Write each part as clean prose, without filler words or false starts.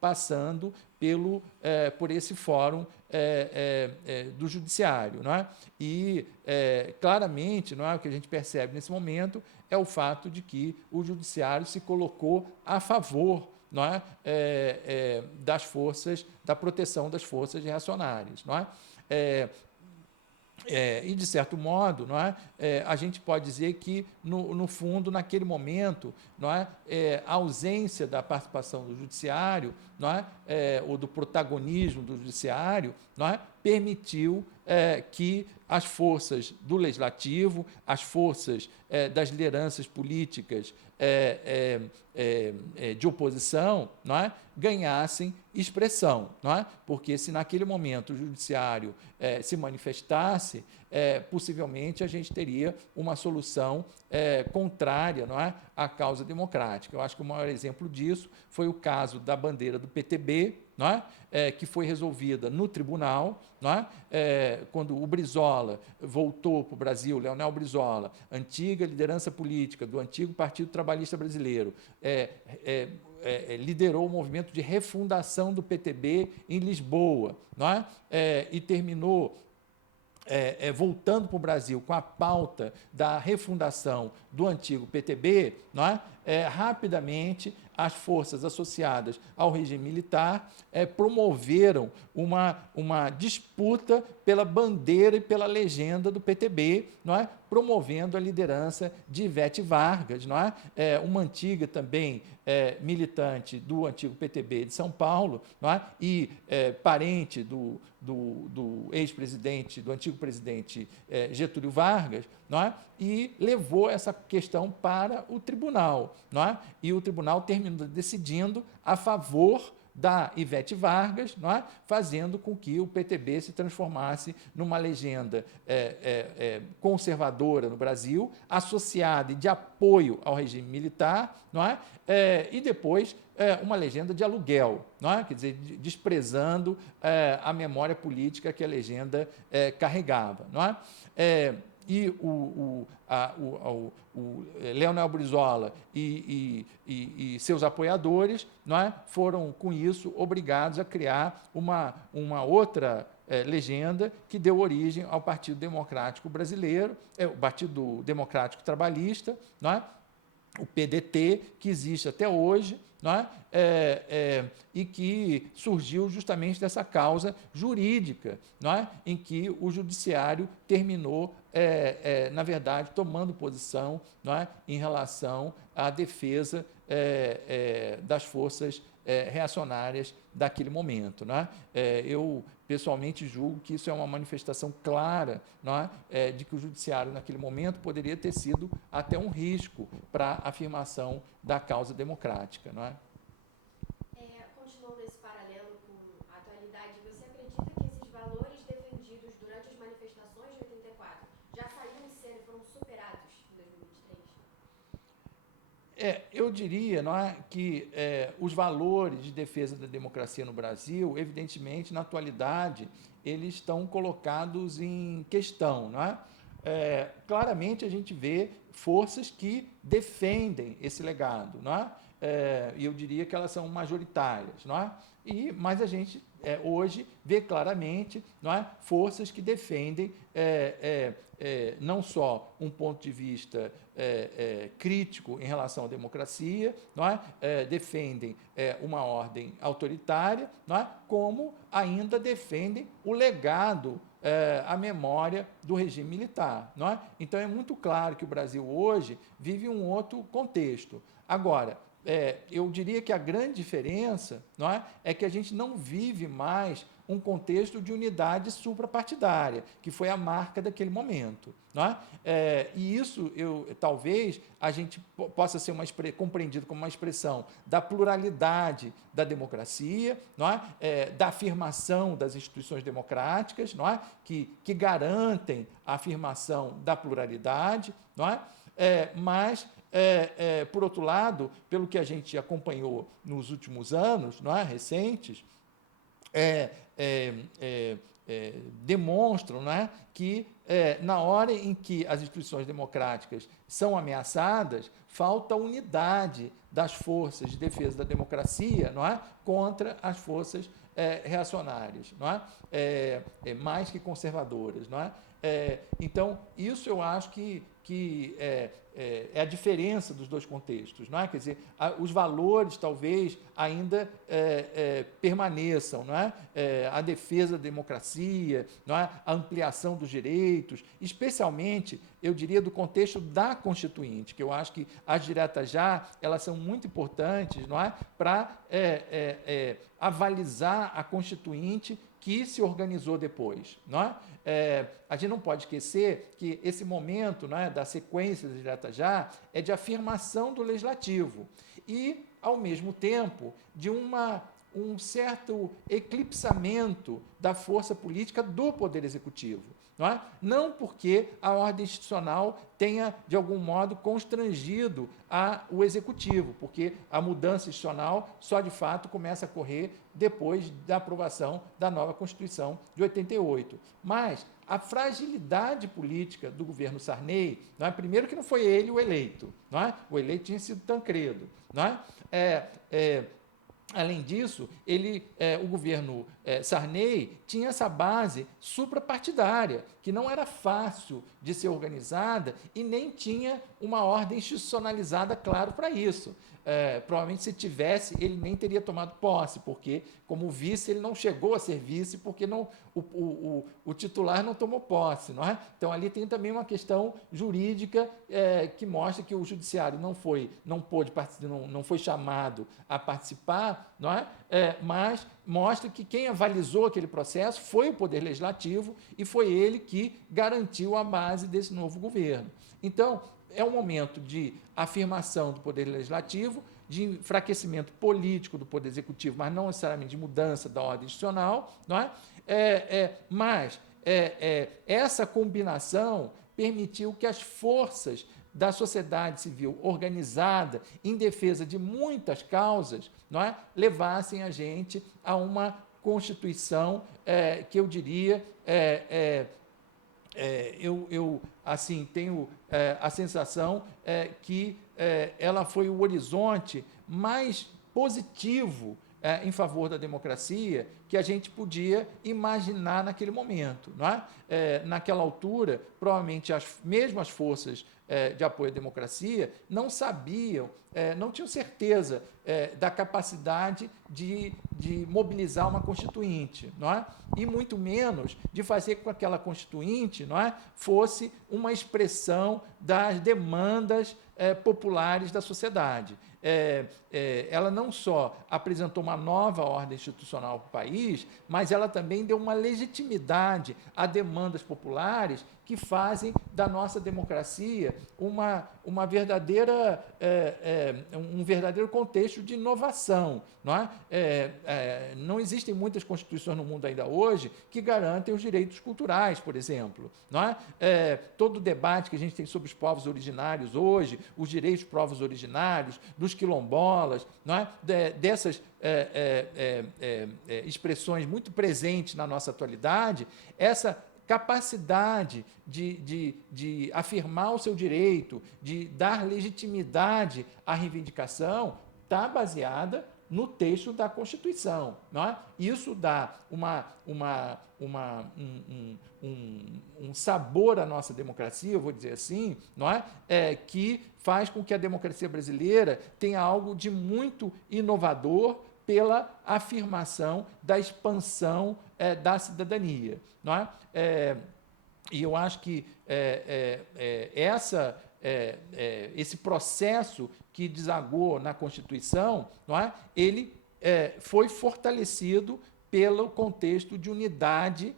passando por esse fórum do judiciário, não é? E claramente, não é, o que a gente percebe nesse momento é o fato de que o judiciário se colocou a favor, não é, das forças, da proteção das forças reacionárias, não é? E, de certo modo, não é? A gente pode dizer que, no fundo, naquele momento, não é? A ausência da participação do judiciário, não é? Ou do protagonismo do judiciário, não é? Permitiu que as forças do legislativo, as forças das lideranças políticas de oposição, não é? Ganhassem expressão, não é? Porque se naquele momento o judiciário se manifestasse, possivelmente a gente teria uma solução contrária, não é, à causa democrática. Eu acho que o maior exemplo disso foi o caso da bandeira do PTB, não é? Que foi resolvida no tribunal, não é? Quando o Brizola voltou para o Brasil, Leonel Brizola, antiga liderança política do antigo Partido Trabalhista Brasileiro, liderou o movimento de refundação do PTB em Lisboa, não é? E terminou voltando para o Brasil com a pauta da refundação do antigo PTB, não é? Rapidamente as forças associadas ao regime militar promoveram uma disputa pela bandeira e pela legenda do PTB, não é? Promovendo a liderança de Ivete Vargas, não é? Uma antiga também militante do antigo PTB de São Paulo, não é? E parente do ex-presidente, do antigo presidente Getúlio Vargas, não é? E levou essa questão para o tribunal, não é? E o tribunal terminou decidindo a favor da Ivete Vargas, não é? Fazendo com que o PTB se transformasse numa legenda conservadora no Brasil, associada e de apoio ao regime militar, não é? E depois uma legenda de aluguel, não é? Quer dizer, desprezando a memória política que a legenda carregava, não é? E o Leonel Brizola e seus apoiadores, não é? Foram, com isso, obrigados a criar uma outra legenda que deu origem ao Partido Democrático Brasileiro, o Partido Democrático Trabalhista, não é? O PDT, que existe até hoje, não é? E que surgiu justamente dessa causa jurídica, não é? Em que o judiciário terminou, na verdade, tomando posição, não é? Em relação à defesa das forças reacionárias daquele momento, não é? Eu pessoalmente julgo que isso é uma manifestação clara, não é? De que o judiciário naquele momento poderia ter sido até um risco para a afirmação da causa democrática, não é? Continuando esse paralelo com a atualidade, você acredita que esses valores defendidos durante as manifestações de 84 já saíram de cena e foram superados em 2023? Eu diria, não é, que os valores de defesa da democracia no Brasil, evidentemente, na atualidade, eles estão colocados em questão, não é? Claramente a gente vê forças que defendem esse legado, não é? E eu diria que elas são majoritárias, não é? Mas a gente hoje vê claramente, não é, forças que defendem não só um ponto de vista crítico em relação à democracia, não é? Defendem uma ordem autoritária, não é? Como ainda defendem o legado, a memória do regime militar, não é? Então é muito claro que o Brasil hoje vive um outro contexto. Agora, eu diria que a grande diferença, não é que a gente não vive mais um contexto de unidade suprapartidária, que foi a marca daquele momento, não é? E isso, talvez, a gente possa ser compreendido como uma expressão da pluralidade da democracia, não é? Da afirmação das instituições democráticas, não é? Que garantem a afirmação da pluralidade, não é? Mas por outro lado, pelo que a gente acompanhou nos últimos anos, não é, recentes, demonstram, né, que na hora em que as instituições democráticas são ameaçadas, falta unidade das forças de defesa da democracia, não é, contra as forças reacionárias, não é, mais que conservadoras, não é. Então, isso eu acho que é a diferença dos dois contextos, não é? Quer dizer, os valores talvez ainda permaneçam, não é? A defesa da democracia, não é? A ampliação dos direitos, especialmente, eu diria, do contexto da Constituinte, que eu acho que as diretas já, elas são muito importantes, não é? Para avalizar a Constituinte que se organizou depois, não é? A gente não pode esquecer que esse momento, né, da sequência da direta já é de afirmação do legislativo e, ao mesmo tempo, de um certo eclipsamento da força política do Poder Executivo. Não é? Não porque a ordem institucional tenha, de algum modo, constrangido o Executivo, porque a mudança institucional só, de fato, começa a ocorrer depois da aprovação da nova Constituição de 88. Mas a fragilidade política do governo Sarney, não é? Primeiro que não foi ele o eleito, não é? O eleito tinha sido Tancredo, não é? Além disso, o governo Sarney tinha essa base suprapartidária, que não era fácil de ser organizada e nem tinha uma ordem institucionalizada, claro, para isso. Provavelmente, se tivesse, ele nem teria tomado posse, porque, como vice, ele não chegou a ser vice, porque o titular não tomou posse. Não é? Então, ali tem também uma questão jurídica que mostra que o judiciário não foi chamado a participar, não é? Mas mostra que quem avalizou aquele processo foi o Poder Legislativo e foi ele que garantiu a base desse novo governo. Então, é um momento de afirmação do Poder Legislativo, de enfraquecimento político do Poder Executivo, mas não necessariamente de mudança da ordem institucional, não é? Mas essa combinação permitiu que as forças da sociedade civil organizada em defesa de muitas causas, não é, levassem a gente a uma Constituição que eu diria eu assim tenho a sensação que ela foi o horizonte mais positivo em favor da democracia que a gente podia imaginar naquele momento. Não é? Naquela altura, provavelmente mesmo as forças de apoio à democracia não sabiam, não tinham certeza da capacidade de mobilizar uma constituinte, não é? E muito menos de fazer com que aquela constituinte, não é, fosse uma expressão das demandas populares da sociedade. Ela não só apresentou uma nova ordem institucional para o país, mas ela também deu uma legitimidade a demandas populares que fazem da nossa democracia uma verdadeira, um verdadeiro contexto de inovação. Não é? Não existem muitas constituições no mundo ainda hoje que garantem os direitos culturais, por exemplo. Não é? Todo o debate que a gente tem sobre os povos originários hoje, os direitos dos povos originários, dos quilombolas, não é? Dessas expressões muito presentes na nossa atualidade, essa capacidade de afirmar o seu direito, de dar legitimidade à reivindicação, está baseada no texto da Constituição. Não é? Isso dá um sabor à nossa democracia, eu vou dizer assim, não é? Que faz com que a democracia brasileira tenha algo de muito inovador pela afirmação da expansão da cidadania. Não é? E eu acho que esse processo que desagou na Constituição, não é? Ele foi fortalecido pelo contexto de unidade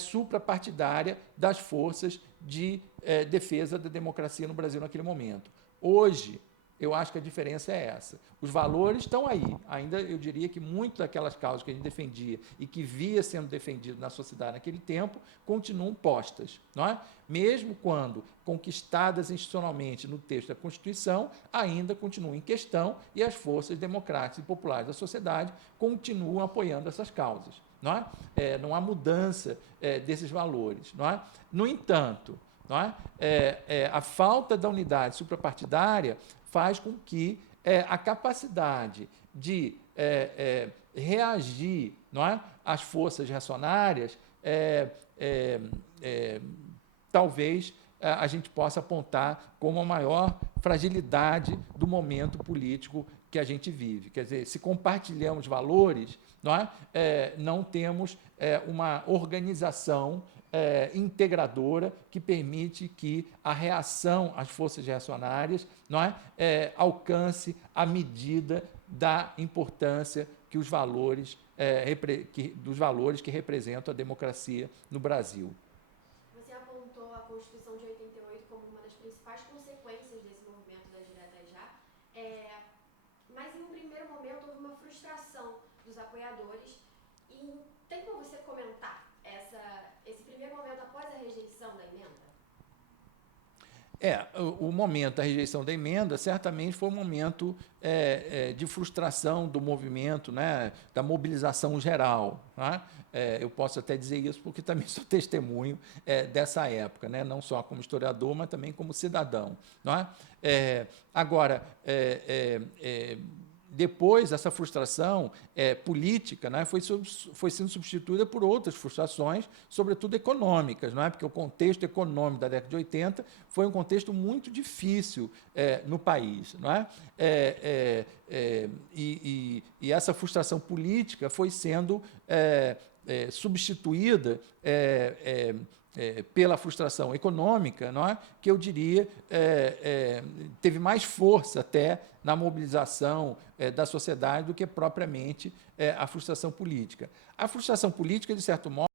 suprapartidária das forças de defesa da democracia no Brasil naquele momento. Hoje, eu acho que a diferença é essa. Os valores estão aí. Ainda eu diria que muitas daquelas causas que a gente defendia e que via sendo defendido na sociedade naquele tempo continuam postas. Não é? Mesmo quando conquistadas institucionalmente no texto da Constituição, ainda continuam em questão e as forças democráticas e populares da sociedade continuam apoiando essas causas. não é? Não há mudança desses valores. Não é? No entanto, não é? A falta da unidade suprapartidária faz com que a capacidade de reagir, não é, às forças reacionárias talvez a gente possa apontar como a maior fragilidade do momento político que a gente vive. Quer dizer, se compartilhamos valores, não temos uma organização integradora que permite que a reação às forças reacionárias alcance a medida da importância que os valores, dos valores que representam a democracia no Brasil. Você apontou a Constituição de 88 como uma das principais consequências desse movimento das diretas já, mas em um primeiro momento houve uma frustração dos apoiadores. E tem como você comentar esse primeiro momento após a rejeição da emenda? O momento da rejeição da emenda certamente foi um momento de frustração do movimento, né, da mobilização geral. Né? Eu posso até dizer isso porque também sou testemunho dessa época, né, não só como historiador, mas também como cidadão. Não é? Agora, depois, essa frustração política, né, foi sendo substituída por outras frustrações, sobretudo econômicas, não é? Porque o contexto econômico da década de 80 foi um contexto muito difícil no país. Não é? E essa frustração política foi sendo substituída pela frustração econômica, não é? Que eu diria teve mais força até na mobilização da sociedade do que propriamente a frustração política. A frustração política, de certo modo,